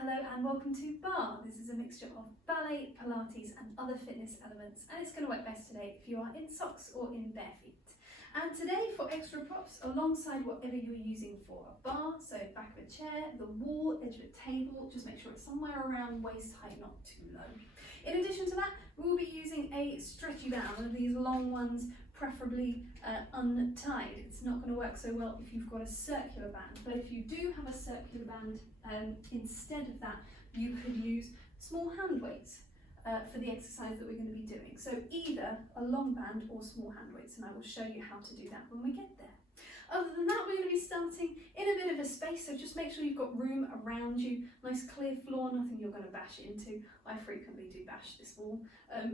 Hello and welcome to Barre. This is a mixture of ballet, Pilates and other fitness elements, and it's going to work best today if you are in socks or in bare feet. And today for extra props alongside whatever you're using for a bar, so back of a chair, the wall, edge of a table, just make sure it's somewhere around waist height, not too low. In addition to that, we will be using a stretchy band, one of these long ones, preferably untied. It's not going to work so well if you've got a circular band, but if you do have a circular band, instead of that, you could use small hand weights for the exercise that we're going to be doing. So either a long band or small hand weights, and I will show you how to do that when we get there. Other than that, we're going to be starting in a bit of a space, so just make sure you've got room around you, nice clear floor, nothing you're going to bash into. I frequently do bash this wall.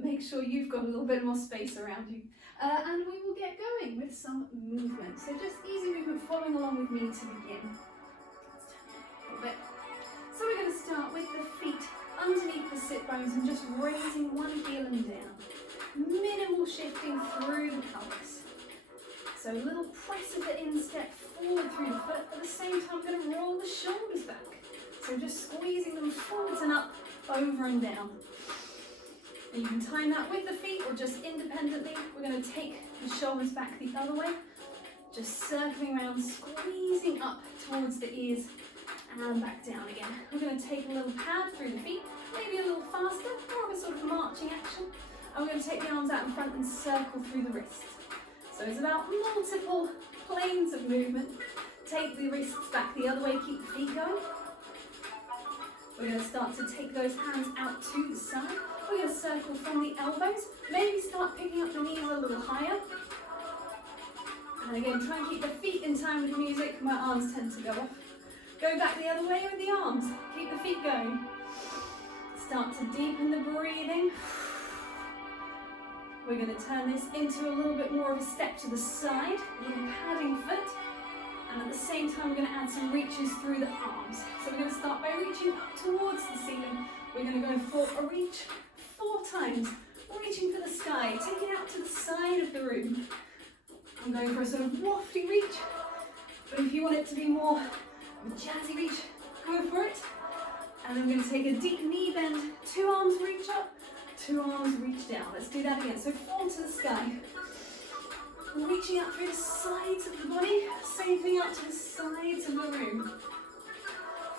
Make sure you've got a little bit more space around you. And we will get going with some movement. So just easy movement, following along with me to begin. Let's turn a little bit. So we're going to start with the feet underneath the sit bones and just raising one heel and down. Minimal shifting through the pelvis. So a little press of the instep forward through the foot. At the same time, I'm going to roll the shoulders back. So just squeezing them forwards and up, over and down. And you can time that with the feet or just independently. We're going to take the shoulders back the other way. Just circling around, squeezing up towards the ears and back down again. We're going to take a little pad through the feet, maybe a little faster, more of a sort of marching action. And we're going to take the arms out in front and circle through the wrists. So it's about multiple planes of movement. Take the wrists back the other way, keep the feet going. We're going to start to take those hands out to the side. We're going to circle from the elbows. Maybe start picking up the knees a little higher. And again, try and keep the feet in time with the music. My arms tend to go off. Go back the other way with the arms. Keep the feet going. Start to deepen the breathing. We're going to turn this into a little bit more of a step to the side, a little padding foot. And at the same time, we're going to add some reaches through the arms. So we're going to start by reaching up towards the ceiling. We're going to go for a reach 4 times, reaching for the sky. Take it out to the side of the room. I'm going for a sort of wafty reach, but if you want it to be more of a jazzy reach, go for it. And then we're going to take a deep knee bend, 2 arms reach up, 2 arms reach down. Let's do that again. So 4 to the sky. Reaching up through the sides of the body, same thing up to the sides of the room.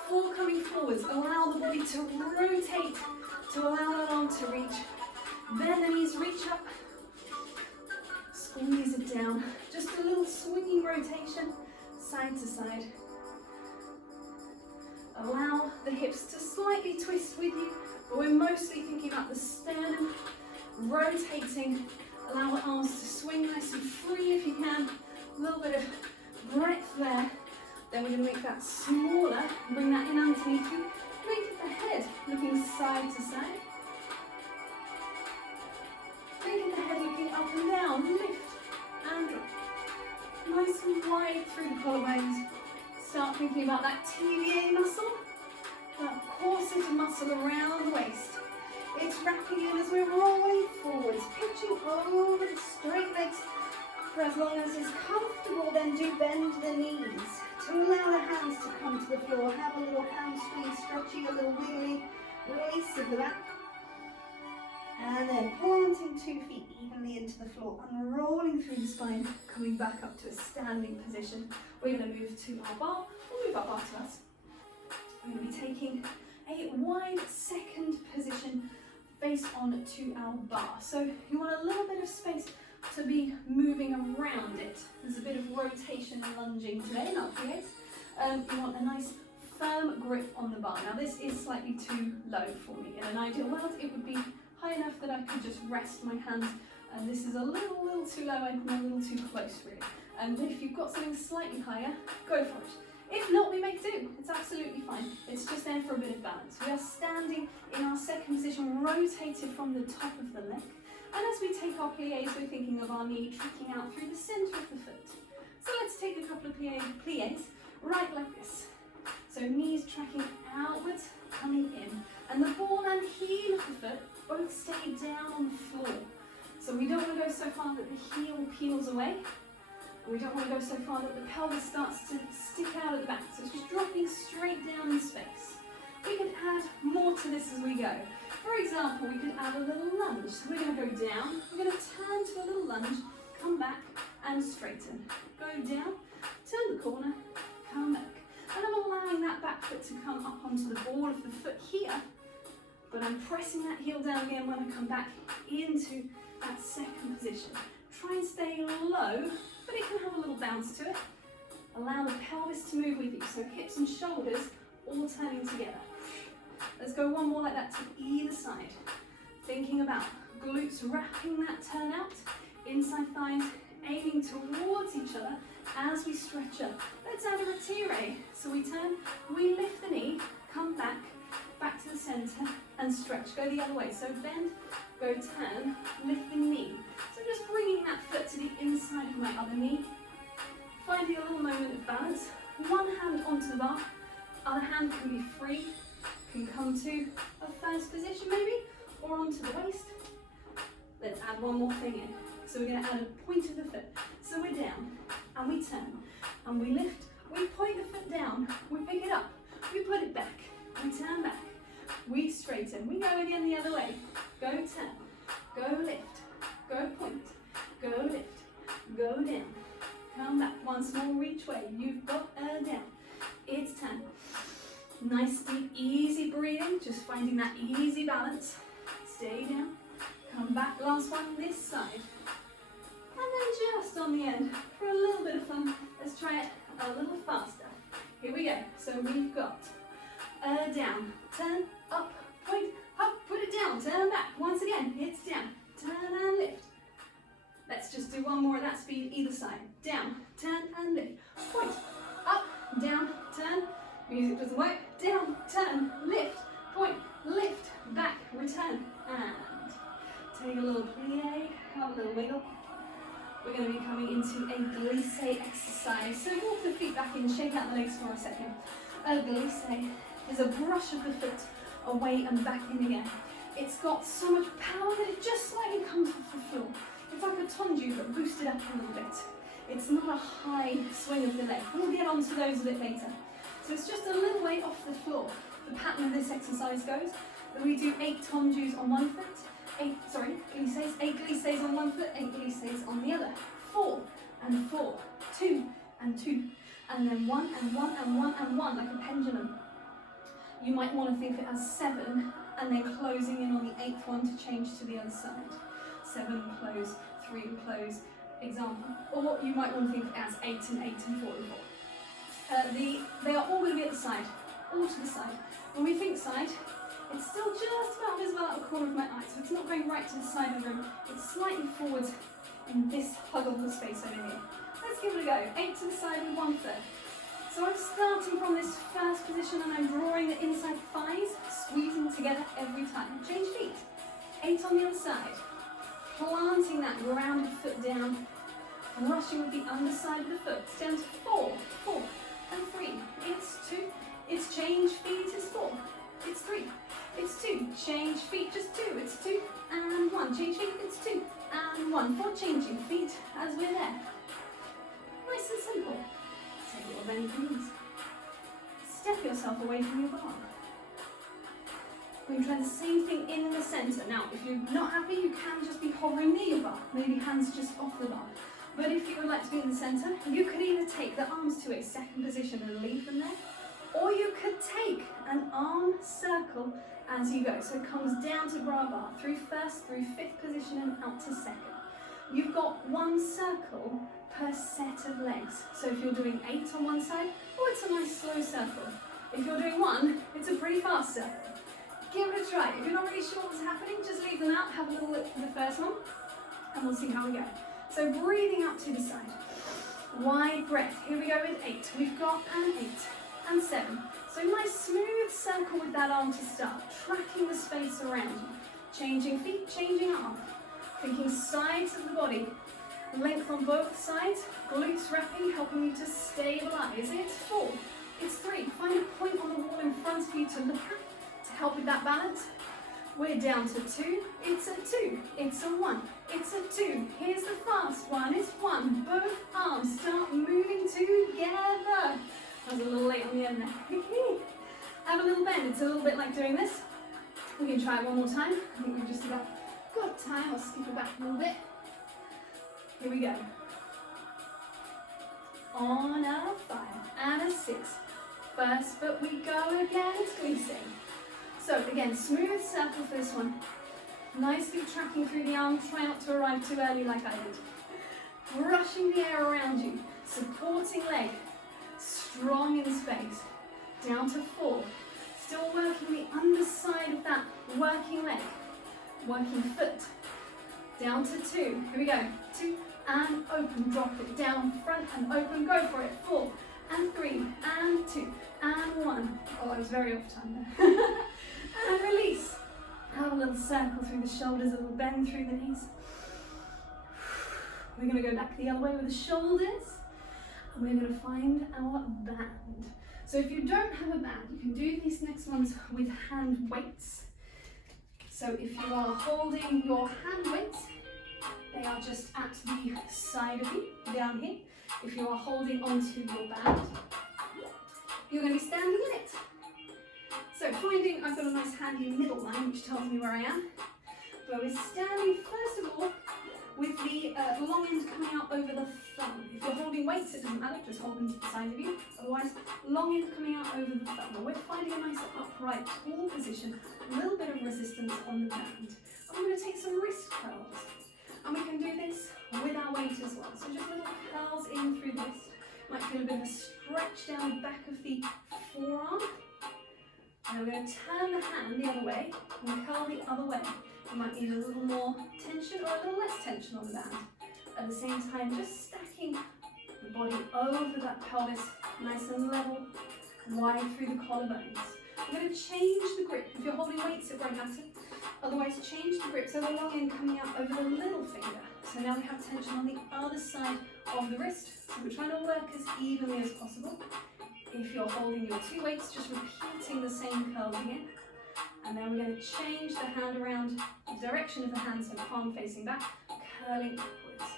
4 coming forwards, allow the body to rotate, to allow that arm to reach. Bend the knees, reach up, squeeze it down. Just a little swinging rotation, side to side. Allow the hips to slightly twist with you, but we're mostly thinking about the sternum, rotating. Allow the arms to swing nice and free if you can. A little bit of breath there. Then we're going to make that smaller, bring that in underneath you. Think of the head looking side to side. Think of the head looking up and down, lift and drop. Nice and wide through the collarbones. Start thinking about that TVA muscle, that corset muscle around the waist. It's wrapping in as we're rolling forwards, pitching over the straight legs. For as long as it's comfortable, then do bend the knees to allow the hands to come to the floor. Have a little hamstring stretching, a little wiggly release of the back. And then planting 2 feet evenly into the floor and rolling through the spine, coming back up to a standing position. We're going to move to our bar. We'll move our bar to us. We're going to be taking a wide second position face on to our bar. So you want a little bit of space to be moving around it. There's a bit of rotation and lunging today in our PAs. You want a nice firm grip on the bar. Now this is slightly too low for me. In an ideal world, it would be high enough that I could just rest my hands, and this is a little too low and a little too close really. But if you've got something slightly higher, go for it. If not, we make do. It's absolutely fine. It's just there for a bit of balance. We are standing in our second position, rotated from the top of the leg. And as we take our pliés, we're thinking of our knee tracking out through the centre of the foot. So let's take a couple of pliés right like this. So knees tracking outwards, coming in. And the ball and heel of the foot both stay down on the floor. So we don't want to go so far that the heel peels away. We don't want to go so far that the pelvis starts to stick out at the back. So it's just dropping straight down in space. We could add more to this as we go. For example, we could add a little lunge. So we're going to go down, we're going to turn to a little lunge, come back and straighten. Go down, turn the corner, come back. And I'm allowing that back foot to come up onto the ball of the foot here, but I'm pressing that heel down again when I come back into that second position. Try and stay low, but it can have a little bounce to it. Allow the pelvis to move with you, so hips and shoulders all turning together. Let's go one more like that to either side. Thinking about glutes wrapping that turn out, inside thighs aiming towards each other as we stretch up. Let's add a retire. So we turn, we lift the knee, come back, back to the center and stretch. Go the other way. So bend, go turn, lift the knee. So just bringing that foot to the inside of my other knee. Finding a little moment of balance. One hand onto the bar, other hand can be free, can come to a first position maybe, or onto the waist. Let's add one more thing in. So we're going to add a point of the foot. So we're down, and we turn, and we lift, we point the foot down, we pick it up, we put it back, we turn back, we straighten, we go again the other way, go turn, go lift, go point, go lift, go down, come back, once more each way, you've got a down, it's turn. Nice deep, easy breathing, just finding that easy balance, stay down, come back, last one this side. And then just on the end, for a little bit of fun, let's try it a little faster. Here we go. So we've got down, turn, up, point, up, put it down, turn back. Once again, it's down, turn and lift. Let's just do one more at that speed, either side. Down, turn and lift. Point, up, down, turn. Music doesn't work. Down, turn, lift, point, lift, back, return, and take a little plie, have a little wiggle. We're going to be coming into a glisse exercise. So walk the feet back in, shake out the legs for a second. A glisse is a brush of the foot away and back in again. It's got so much power that it just slightly comes off the floor. It's like a tonju but boosted up a little bit. It's not a high swing of the leg. We'll get onto those a bit later. So it's just a little way off the floor. The pattern of this exercise goes that we do 8 tonjus on one foot, 8 glisses on one foot, 8 glisses on the other. 4 and 4, 2 and 2, and then 1 and 1 and 1 and 1, like a pendulum. You might want to think of it as 7 and then closing in on the 8th one to change to the other side. 7 and close, 3 and close, example. Or you might want to think of it as 8 and 8 and 4 and 4. They are all going to be at the side, all to the side. When we think side, it's still just about visible out the corner of my eye, so it's not going right to the side of the room. It's slightly forward in this huggable space over here. Let's give it a go. 8 to the side with one foot. So I'm starting from this first position and I'm drawing the inside thighs, squeezing together every time. Change feet. 8 on the other side. Planting that grounded foot down, brushing with the underside of the foot. Down to 4, 4 and 3. It's 2. It's change feet, it's 4. It's 3. It's 2. Change feet, just 2. It's 2 and 1. Change feet, it's 2 and 1. 4 changing feet as we're there. Nice and simple. Take a little bend of knees. Step yourself away from your bar. We can try the same thing in the centre. Now, if you're not happy, you can just be hovering near your bar. Maybe hands just off the bar. But if you would like to be in the centre, you could either take the arms to a second position and leave them there, or you could take an arm circle as you go. So it comes down to bra bar, through first, through 5th position and out to 2nd. You've got 1 circle per set of legs. So if you're doing 8 on one side, oh, it's a nice slow circle. If you're doing 1, it's a pretty fast circle. Give it a try. If you're not really sure what's happening, just leave them out, have a little look for the first one, and we'll see how we go. So breathing out to the side. Wide breath. Here we go with 8. We've got an 8 and 7. So nice smooth circle with that arm to start. Tracking the space around you. Changing feet, changing arm. Thinking sides of the body. Length on both sides. Glutes wrapping, helping you to stabilize. It's 4. It's 3. Find a point on the wall in front of you to look at to help with that balance. We're down to 2. It's a 2. It's a 1. It's a 2. Here's the fast one. It's 1. Both arms start moving together. I was a little late on the end there. Have a little bend. It's a little bit like doing this. We can try it one more time. I think we've just about got time. I'll skip it back a little bit. Here we go. On a 5 and a 6. First foot we go again, squeezing. So again, smooth circle for this one. Nicely tracking through the arm. Try not to arrive too early like I did. Brushing the air around you. Supporting leg. Strong in space. Down to 4. Still working the underside of that working leg. Working foot. Down to 2. Here we go. 2 and open. Drop it down, front and open. Go for it. 4 and 3 and 2 and 1. Oh, I was very off time there. And release. Have a little circle through the shoulders, a little bend through the knees. We're going to go back the other way with the shoulders. And we're going to find our band. So if you don't have a band, you can do these next ones with hand weights. So if you are holding your hand weights, they are just at the side of you, down here. If you are holding onto your band, you're going to be standing in it. So finding I've got a nice handy middle line which tells me where I am. But we're standing first of all with the long end coming out over the thumb. If you're holding weights, it doesn't matter, just hold them to the side of you. Otherwise, long end coming out over the thumb. And we're finding a nice upright, tall position, a little bit of resistance on the band. I'm going to take some wrist curls. And we can do this with our weight as well. So just little curls in through the wrist. Might feel a bit of a stretch down the back of the forearm. And we're going to turn the hand the other way and curl the other way. You might need a little more tension or a little less tension on the band. At the same time, just stacking the body over that pelvis, nice and level, wide through the collarbones. I'm going to change the grip. If you're holding weights, it won't matter. Otherwise, change the grip so the long end coming out over the little finger. So now we have tension on the other side of the wrist. So we're trying to work as evenly as possible. If you're holding your 2 weights, just repeating the same curls again. And then we're going to change the hand around the direction of the hand, so palm facing back, curling upwards.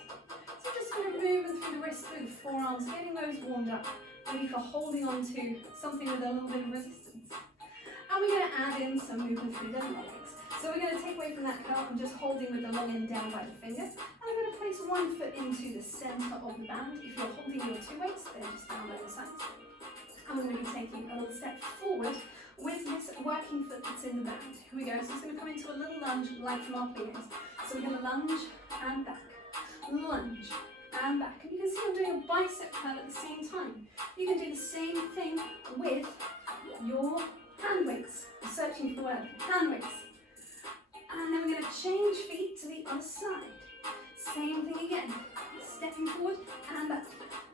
So just kind of moving through the wrist, through the forearms, getting those warmed up, ready for holding on to something with a little bit of resistance. And we're going to add in some movement through the legs. So we're going to take away from that curl and just holding with the long end down by the finger. And I'm going to place 1 foot into the centre of the band. If you're holding your 2 weights, they're just down by the sides. And we're going to be taking a little step forward with this working foot that's in the band. Here we go. So it's going to come into a little lunge like from our fingers. So we're going to lunge and back, lunge and back. And you can see I'm doing a bicep curl at the same time. You can do the same thing with your hand weights. I'm searching for the word, hand weights. And then we're going to change feet to the other side. Same thing again. Stepping forward and back.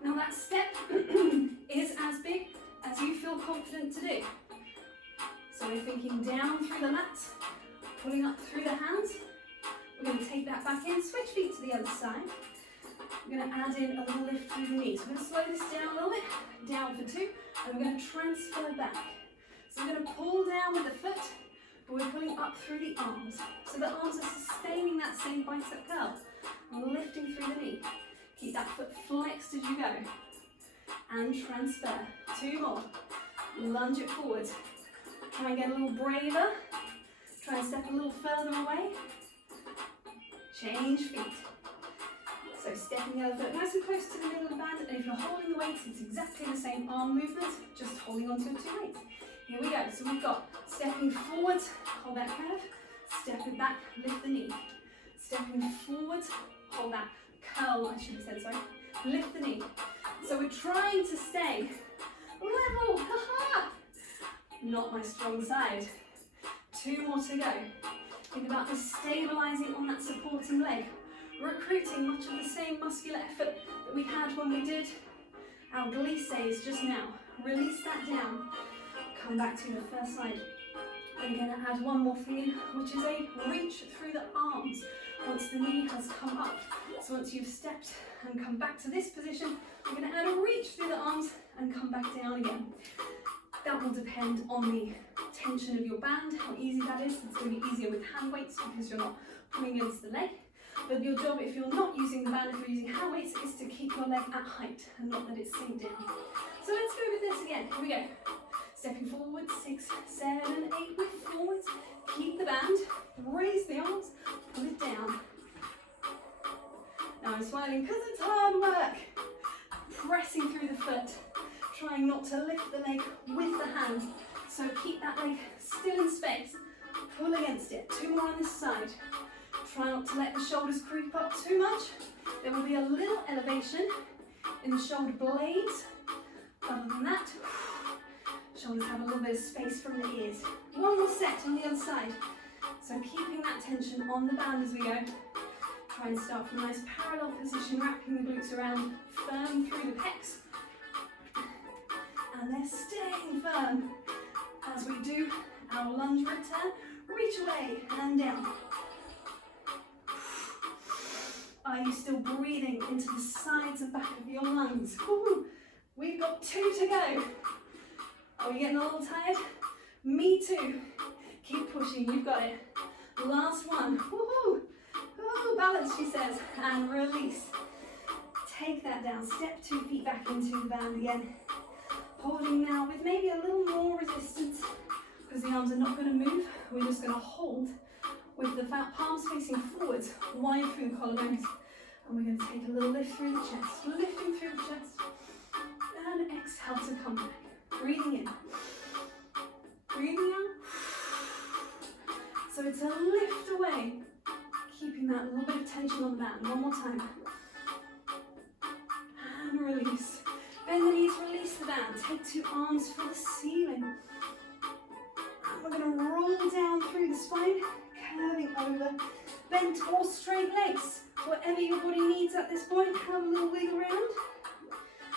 Now that step is as big as you feel confident to do. So we're thinking down through the mat, pulling up through the hands. We're going to take that back in, switch feet to the other side. We're going to add in a little lift through the knees. We're going to slow this down a little bit, down for 2, and we're going to transfer back. So we're going to pull down with the foot, but we're pulling up through the arms. So the arms are sustaining that same bicep curl, lifting through the knee. Keep that foot flexed as you go. And transfer. 2 more. Lunge it forward. Try and get a little braver. Try and step a little further away. Change feet. So stepping the other foot nice and close to the middle of the band. And if you're holding the weights, it's exactly the same arm movement, just holding onto your 2 weights. Here we go. So we've got stepping forward, hold that curve. Stepping back, lift the knee. Stepping forward, hold that curl, I should have said, sorry. Lift the knee. So we're trying to stay level. Ha-ha! Not my strong side. 2 more to go. Think about this stabilising on that supporting leg. Recruiting much of the same muscular effort that we had when we did our glisses just now. Release that down. Come back to the first side. I'm going to add 1 more for you, which is a reach through the arms once the knee has come up. So once you've stepped and come back to this position, you're going to add a reach through the arms and come back down again. That will depend on the tension of your band, how easy that is. It's going to be easier with hand weights because you're not pulling against the leg. But your job, if you're not using the band, if you're using hand weights, is to keep your leg at height and not let it sink down. So let's go with this again. Here we go. Stepping forwards, 6, 7, 8, move forwards. Keep the band, raise the arms, pull it down. Now I'm smiling because it's hard work. Pressing through the foot, trying not to lift the leg with the hand. So keep that leg still in space. Pull against it. 2 more on this side. Try not to let the shoulders creep up too much. There will be a little elevation in the shoulder blades. Other than that, shoulders have a little bit of space from the ears. 1 more set on the other side. So keeping that tension on the band as we go. Try and start from a nice parallel position, wrapping the glutes around, firm through the pecs. And they're staying firm as we do our lunge return. Reach away and down. Are you still breathing into the sides and back of your lungs? Woo. We've got 2 to go. Are we getting a little tired? Me too. Keep pushing, you've got it. Last one. Woohoo! Oh, balance, she says, and release. Take that down, step 2 feet back into the band again. Holding now with maybe a little more resistance because the arms are not going to move. We're just going to hold with the palms facing forwards, wide through the collarbones. And we're going to take a little lift through the chest, lifting through the chest. And exhale to come back. Breathing in. Breathing out. So it's a lift away. Keeping that little bit of tension on the band. 1 more time. And release. Bend the knees, release the band. Take 2 arms for the ceiling. And we're going to roll down through the spine, curving over. Bent or straight legs. Whatever your body needs at this point, have a little wiggle around.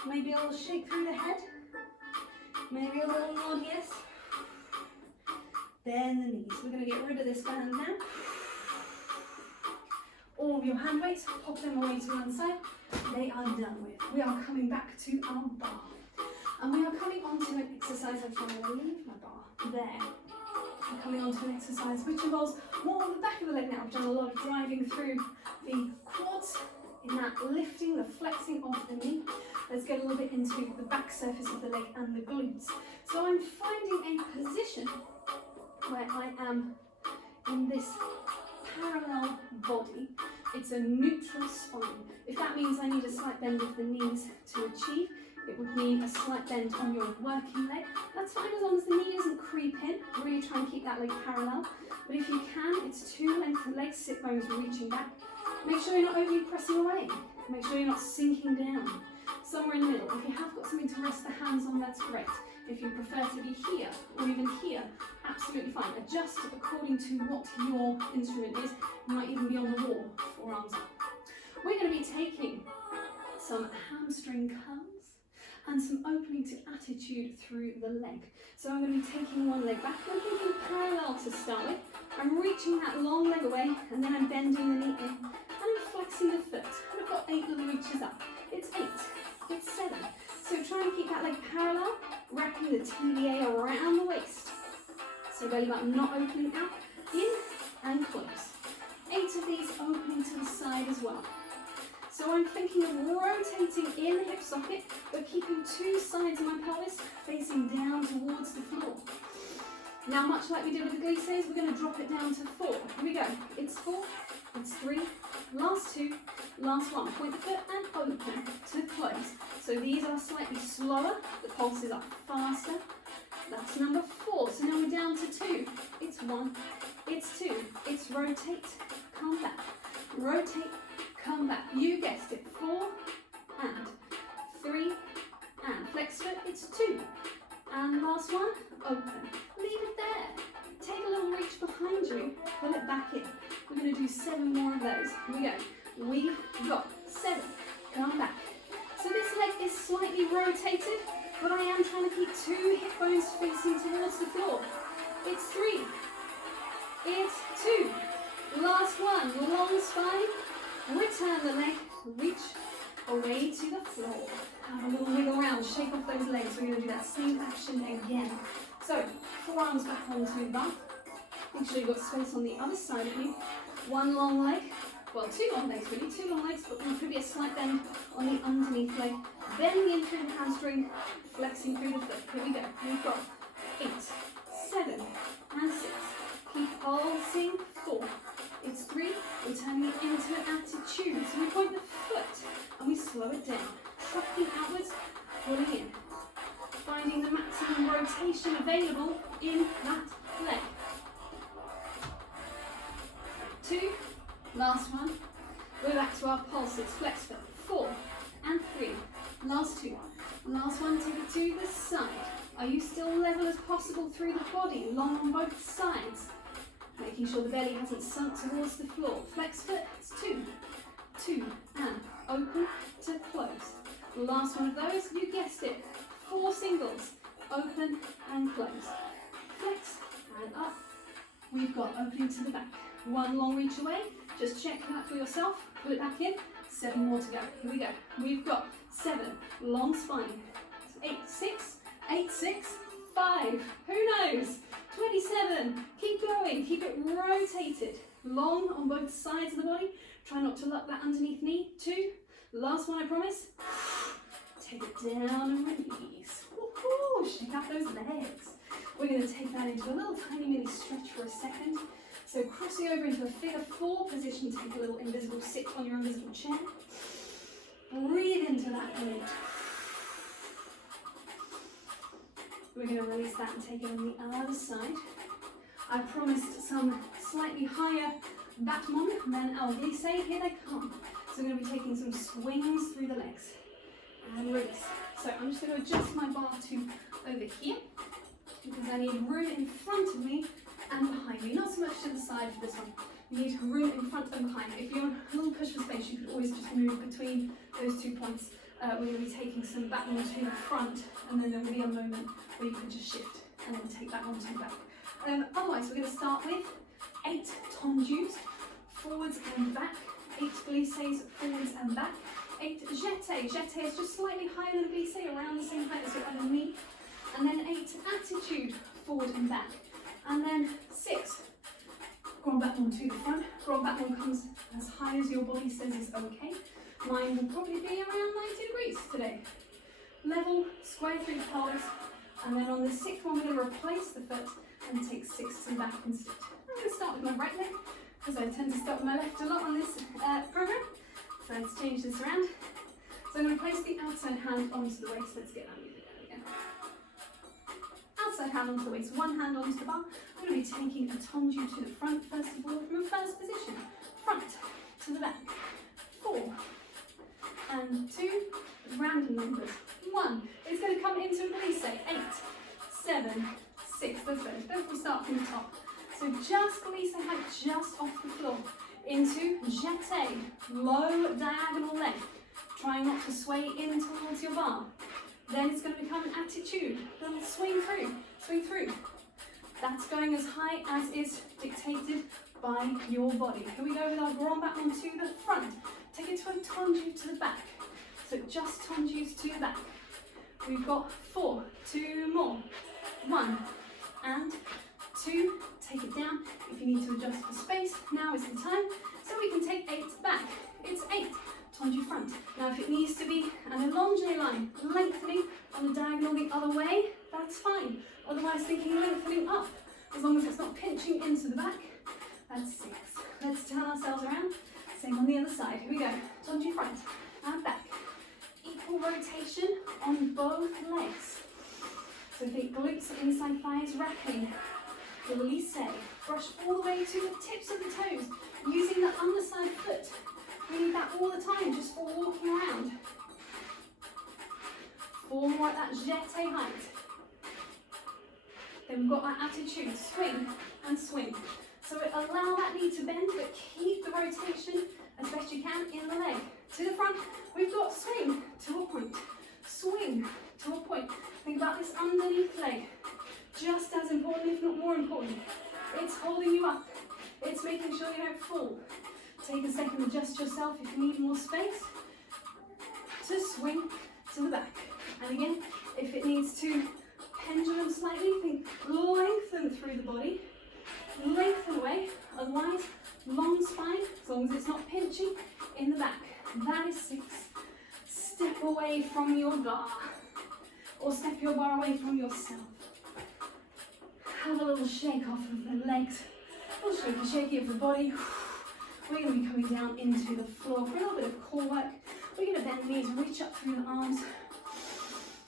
Maybe a little shake through the head. Maybe a little nod, yes. Bend the knees. We're going to get rid of this band now. All of your hand weights, pop them away to one side. They are done with. We are coming back to our bar. And we are coming on to an exercise. I'm trying to leave my bar there. We're coming on to an exercise which involves more of the back of the leg now. I've done a lot of driving through the quads in that lifting, the flexing of the knee. Let's get a little bit into the back surface of the leg and the glutes. So I'm finding a position where I am in this parallel body. It's a neutral spine. If that means I need a slight bend of the knees to achieve, it would mean a slight bend on your working leg. That's fine as long as the knee doesn't creep in. Really try and keep that leg parallel. But if you can, it's 2 lengthened legs, sit bones reaching back. Make sure you're not overly pressing away. Make sure you're not sinking down. Somewhere in the middle. If you have got something to rest the hands on, that's great. If you prefer to be here or even here, absolutely fine. Adjust according to what your instrument is. You might even be on the wall, forearms up. We're going to be taking some hamstring curls and some opening to attitude through the leg. So I'm going to be taking one leg back. I'm thinking parallel to start with. I'm reaching that long leg away and then I'm bending the knee in and I'm flexing the foot. And I've got 8 little reaches up. It's 8. It's 7. So try and keep that leg parallel, wrapping the TVA around the waist. So belly button not opening out, in and close. 8 of these opening to the side as well. So I'm thinking of rotating in the hip socket, but keeping 2 sides of my pelvis facing down towards the floor. Now, much like we did with the glisses, we're going to drop it down to 4. Here we go. It's 4, it's 3, last 2, last 1. Point the foot and open to close. So these are slightly slower, the pulses are faster. That's number 4. So now we're down to 2. It's 1, it's 2, it's rotate, come back, rotate, come back. You guessed it. 4 and 3 and flex foot. It's 2 and last one. Open. Leave it there. Take a little reach behind you. Pull it back in. We're going to do 7 more of those. Here we go. We've got 7. Come back. So this leg is slightly rotated, but I am trying to keep 2 hip bones facing towards the floor. It's 3. It's 2. Last one. Long spine. Return the leg, reach away to the floor. Have a little wiggle around, shake off those legs. We're going to do that same action again. So, forearms back onto the bar. Make sure you've got space on the other side of you. 1 long leg, well 2 long legs really, 2 long legs, but there could be a slight bend on the underneath leg. Bending in through the hamstring, flexing through the foot. Here we go. We've got 8, 7, and 6. Keep pulsing. 4. It's 3. We're turning it into an attitude. So we point the foot and we slow it down. Trucking outwards, pulling in. Finding the maximum rotation available in that leg. 2. Last one. We're back to our pulses. Flex foot. 4 and 3. Last 2. Last one, take it to the side. Are you still level as possible through the body, long on both sides? Making sure the belly hasn't sunk towards the floor. Flex foot, it's 2, 2, and open to close. Last one of those, you guessed it, 4 singles, open and close. Flex and up. We've got opening to the back. 1 long reach away, just check that for yourself, put it back in. 7 more to go. Here we go. We've got 7, long spine. 8, 6, 8, 6, 5. Who knows? 27. Keep going. Keep it rotated. Long on both sides of the body. Try not to lock that underneath knee. 2. Last one, I promise. Take it down and release. Woohoo! Shake out those legs. We're going to take that into a little tiny mini stretch for a second. So crossing over into a figure 4 position, take a little invisible sit on your invisible chair. Breathe into that leg. We're going to release that and take it on the other side. I promised some slightly higher battements than our glisse. Here they come. So we're going to be taking some swings through the legs. And release. So I'm just going to adjust my bar to over here because I need room in front of me and behind me. Not so much to the side for this one. You need room in front and behind. If you want a little push for space, you could always just move between those 2 points. We're going to be taking some back more to the front, and then there will be a moment where you can just shift and then take that onto the back. Otherwise, we're going to start with 8 tendus, forwards and back. 8 glisses, forwards and back. 8 jetés. Jeté is just slightly higher than a glisse, around the same height as your other knee. And then 8 attitude, forward and back. And then 6. Grand battement to the front. Grand battement comes as high as your body says is okay. Mine will probably be around 90 degrees today. Level, square through the pelvis. And then on the 6th one, we're going to replace the foot and take 6 to the back instead. I'm going to start with my right leg because I tend to start with my left a lot on this program. So let's change this around. So I'm going to place the outside hand onto the waist. Let's get that moving down again. Outside hand onto the waist, 1 hand onto the bar. I'm going to be taking a tendu to the front first of all from a first position. Front to the back. 4 and 2. Random numbers. 1 is going to come into a glisse. 8, 7, 6. Let's go. Don't we start from the top? So just glisse height just off the floor. Into jeté, low diagonal leg. Trying not to sway in towards your bar. Then it's going to become an attitude. Little swing through, swing through. That's going as high as is dictated by your body. Here we go with our grand battement to the front. Take it to a tendu to the back. So just tendus to the back. We've got 4, 2 more. 1 and 2. Take it down. If you need to adjust for space, now is the time. So we can take 8 back. It's 8. Tendu front. Now if it needs to be an allongé line, lengthening on the diagonal the other way, that's fine. Otherwise thinking lengthening up, as long as it's not pinching into the back, that's 6. Let's turn ourselves around. Same on the other side. Here we go. Tendu front and back. Equal rotation on both legs. So think glutes, inside thighs, wrapping. Glisse. Brush all the way to the tips of the toes, using the underside foot. We need that all the time, just for walking around. 4 more at that jeté height. Then we've got our attitude, swing and swing. So allow that knee to bend, but keep the rotation as best you can in the leg. To the front, we've got swing to a point. Swing to a point. Think about this underneath leg. Just as important, if not more important. It's holding you up. It's making sure you don't fall. Take a second, adjust yourself if you need more space. To swing to the back. And again, if it needs to pendulum slightly, think lengthen through the body. Lengthen away. Otherwise, long spine, as long as it's not pinching in the back. That is 6. Step away from your bar. Or step your bar away from yourself. have a little shake off of the legs, a little shaky of the body. We're going to be coming down into the floor for a little bit of core work. We're going to bend the knees, reach up through the arms.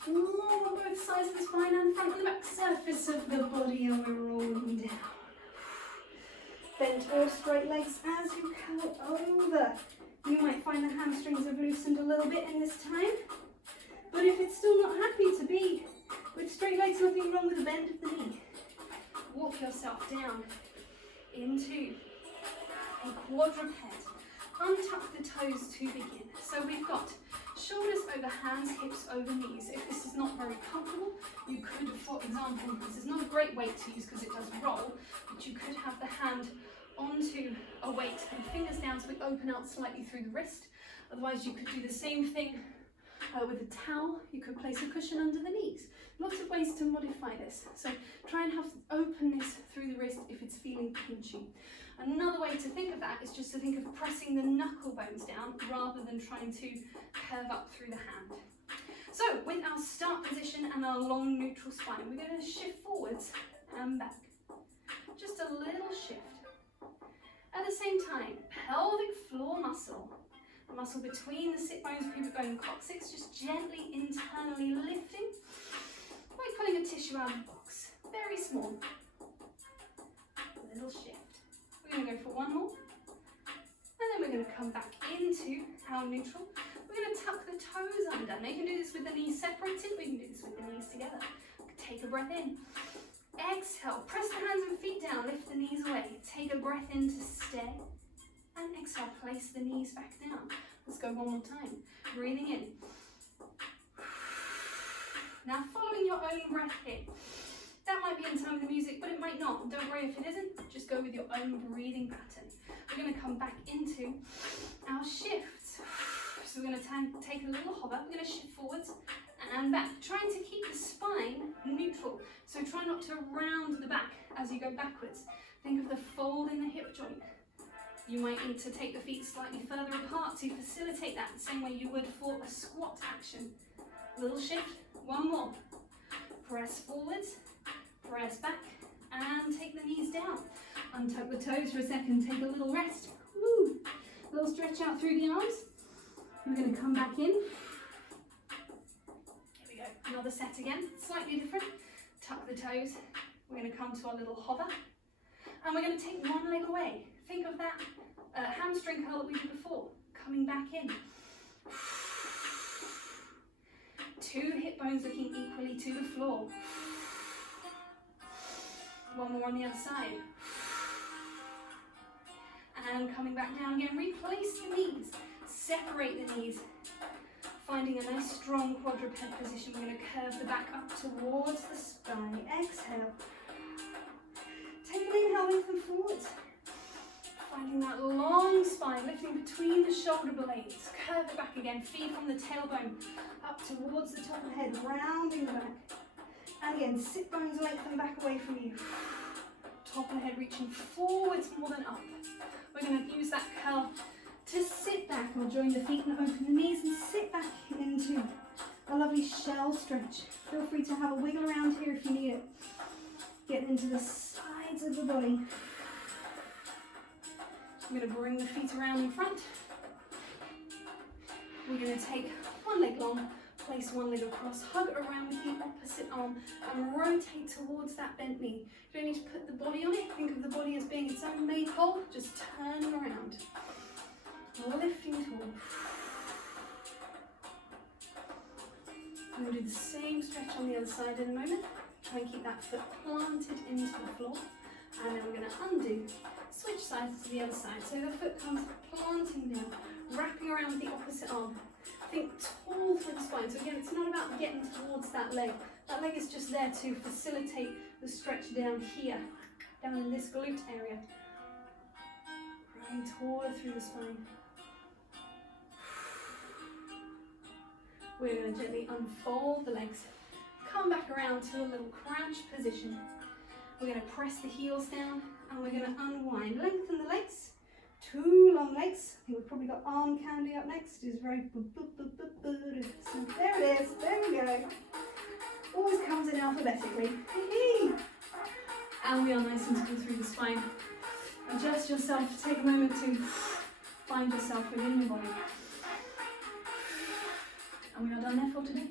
Long on both sides of the spine and front and the back surface of the body, and we're rolling down. Bend or straight legs as you come over. You might find the hamstrings have loosened a little bit in this time, but if it's still not happy to be with straight legs, nothing wrong with the bend of the knee. Walk yourself down into a quadruped. Untuck the toes to begin. So we've got shoulders over hands, hips over knees. If this is not very comfortable, you could, for example, this is not a great weight to use because it does roll, but you could have the hand onto a weight and fingers down so we open out slightly through the wrist. Otherwise, you could do the same thing with a towel. You could place a cushion under the knees. Lots of ways to modify this. So try and have openness through the wrist if it's feeling pinchy. Another way to think of that is just to think of pressing the knuckle bones down rather than trying to curve up through the hand. So with our start position and our long neutral spine, we're going to shift forwards and back. Just a little shift. At the same time, pelvic floor muscle, the muscle between the sit bones, pubic bone and coccyx, just gently internally lifting, like pulling a tissue out of a box. Very small. Little shift. We're going to go for one more, and then we're going to come back into our neutral. We're going to tuck the toes under. Now you can do this with the knees separated, we can do this with the knees together. Take a breath in. Exhale, press the hands and feet down, lift the knees away. Take a breath in to stay, and exhale, place the knees back down. Let's go one more time. Breathing in. Now following your own breath here. That might be in time with the music, but it might not. Don't worry if it isn't, just go with your own breathing pattern. We're going to come back into our shifts. So we're going to take a little hover, we're going to shift forwards and back, trying to keep the spine neutral. So try not to round the back as you go backwards. Think of the fold in the hip joint. You might need to take the feet slightly further apart to facilitate that, the same way you would for a squat action. Little shift, one more. Press forwards. Press back and take the knees down. Untuck the toes for a second, take a little rest. Woo. A little stretch out through the arms. We're going to come back in. Here we go. Another set again, slightly different. Tuck the toes. We're going to come to our little hover. And we're going to take one leg away. Think of that hamstring curl that we did before. Coming back in. 2 hip bones looking equally to the floor. One more on the other side. And coming back down again, replace the knees, separate the knees, finding a nice strong quadruped position. We're going to curve the back up towards the spine. Exhale. Take an inhale, lengthen forwards. Finding that long spine, lifting between the shoulder blades. Curve it back again, feet from the tailbone, up towards the top of the head, rounding the back. And again, sit bones lengthen back away from you. Top of the head reaching forwards more than up. We're going to use that curl to sit back. We'll join the feet and open the knees and sit back into a lovely shell stretch. Feel free to have a wiggle around here if you need it. Get into the sides of the body. I'm going to bring the feet around in front. We're going to take one leg long, place one leg across, hug around with the opposite arm and rotate towards that bent knee. You don't need to put the body on it. Think of the body as being its own maypole, just turning around. Lifting tall. I'm going to do the same stretch on the other side in a moment. Try and keep that foot planted into the floor. And then we're going to undo. Switch sides to the other side. So the foot comes planting down, wrapping around with the opposite arm. Think tall through the spine. So again, it's not about getting towards that leg. That leg is just there to facilitate the stretch down here, down in this glute area. Growing taller through the spine. We're going to gently unfold the legs. Come back around to a little crouch position. We're going to press the heels down and we're going to unwind. Lengthen the legs. 2 long legs. I think we've probably got arm candy up next. It's very so there it is. There we go. Always comes in alphabetically. And we are nice and tall through the spine. Adjust yourself, take a moment to find yourself within your body. And we are done there for today.